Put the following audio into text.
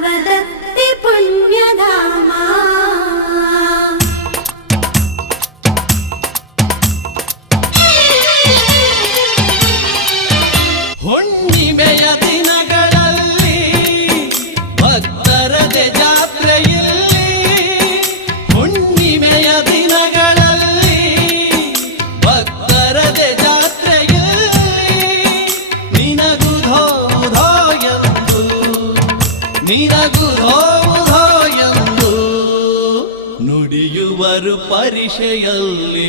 I'm a ನಿರಗುಧೋ ಎಂದು ನುಡಿಯುವರು ಪರಿಷೆಯಲ್ಲಿ.